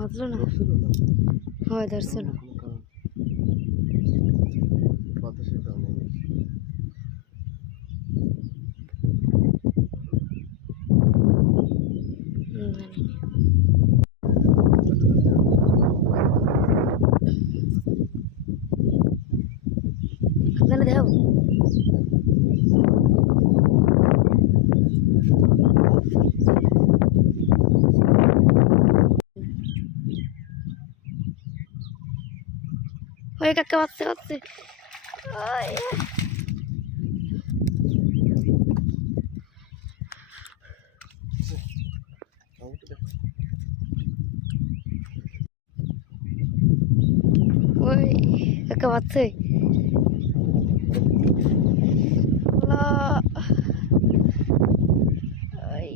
বাঁধলো না ধরছিল না হয় ধরছিল কোনো কারণ বাতাসের কারণে হুম, জানি না। আপনারা দেখাও ওই কাকা বাচ্চা বাচ্চা ওই আমাকে দেখ ওই কাকা বাচ্চা আল্লাহ। ওই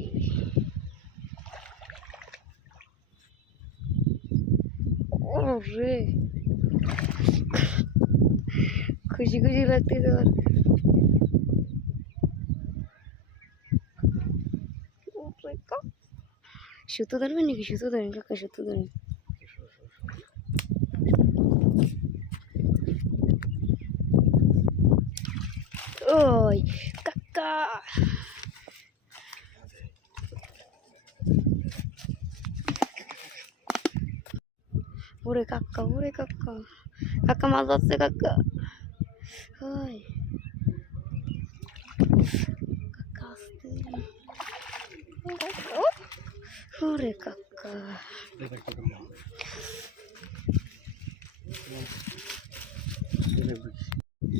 ওরে খুশি খুশি লাগতে তোর সুতো ধরবেন নাকি সুতো ধরেন কাকা সুতো ধরেন ওই কাকা ওরে কাকা ওরে কাকা কাকা মাছ ধরছে কাকা ওই কাকা আসতে ও কাকা, ও। ওরে কাকা দেখ একটা কেমন দেখ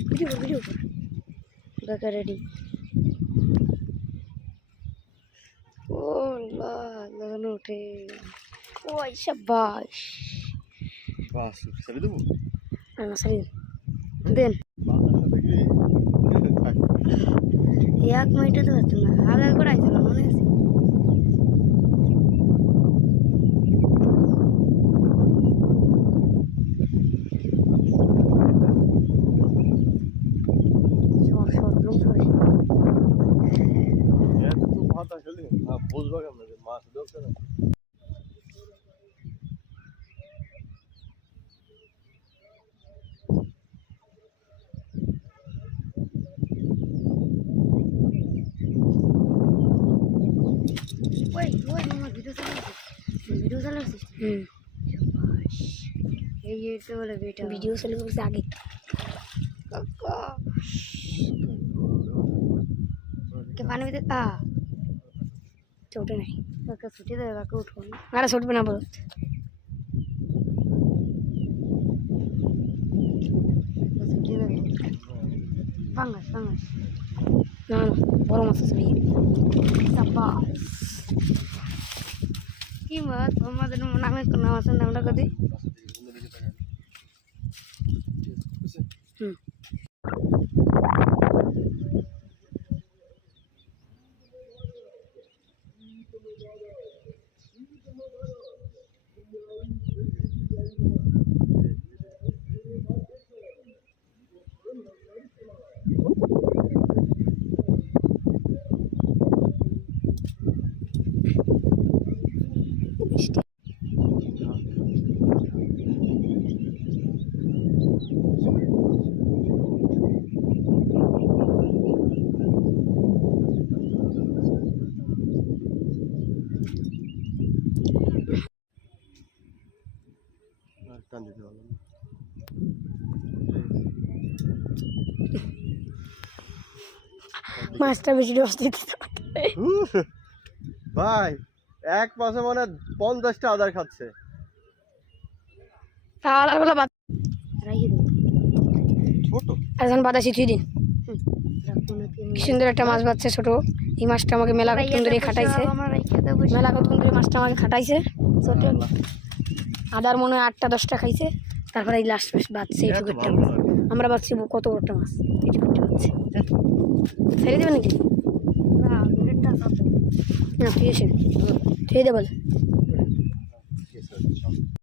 দেখি ভিডিও কর ভিডিও কর কাকা এক মিনিটে তো হতো না আগে একবার আইছিল মনে আছে? বুঝবা কেমন মাছ ধরছে না। ওই ওই মামা ভিডিও চালাচ্ছিস ভিডিও চালাচ্ছিস হুম। এই এটা বলে বেটা ভিডিও চালু করছে আগে। কে পানি ভিতরে আ। ছোটে নাই। কাকা ছুটে দেবে কাকা উঠবো না। আরে ছুটবে না বলো। ছুটে দেবে। পাঙ্গাস পাঙ্গাস। না বড় মাছ আছে। সাবাস কি মাছ আমাদের নামে কোনো মাছের নামটা কদি হুম আর টান দিতে পারলাম মাছটা বেশি রস দিতে ভাই এক মাসে মানে পঞ্চাশটা আদার খাচ্ছে। বাতাসি থুই দিন। কি সুন্দর একটা মাছ ছোট। এই মাছটা আমাকে মেলা কতক্ষণ ধরে খাটাইছে। মেলা কতক্ষণ ধরে মাছটা আমাকে খাটাইছে। ছোট আদার মনে হয় আটটা দশটা খাইছে। তারপরে এই লাস্ট মাস বাঁচছে মাছ লাগে। আমরা ভাবছি কত বড়টা মাছ এই একটা বাচ্চা ছেড়ে দেবে নাকি? না তুই এসে তুই দে বল।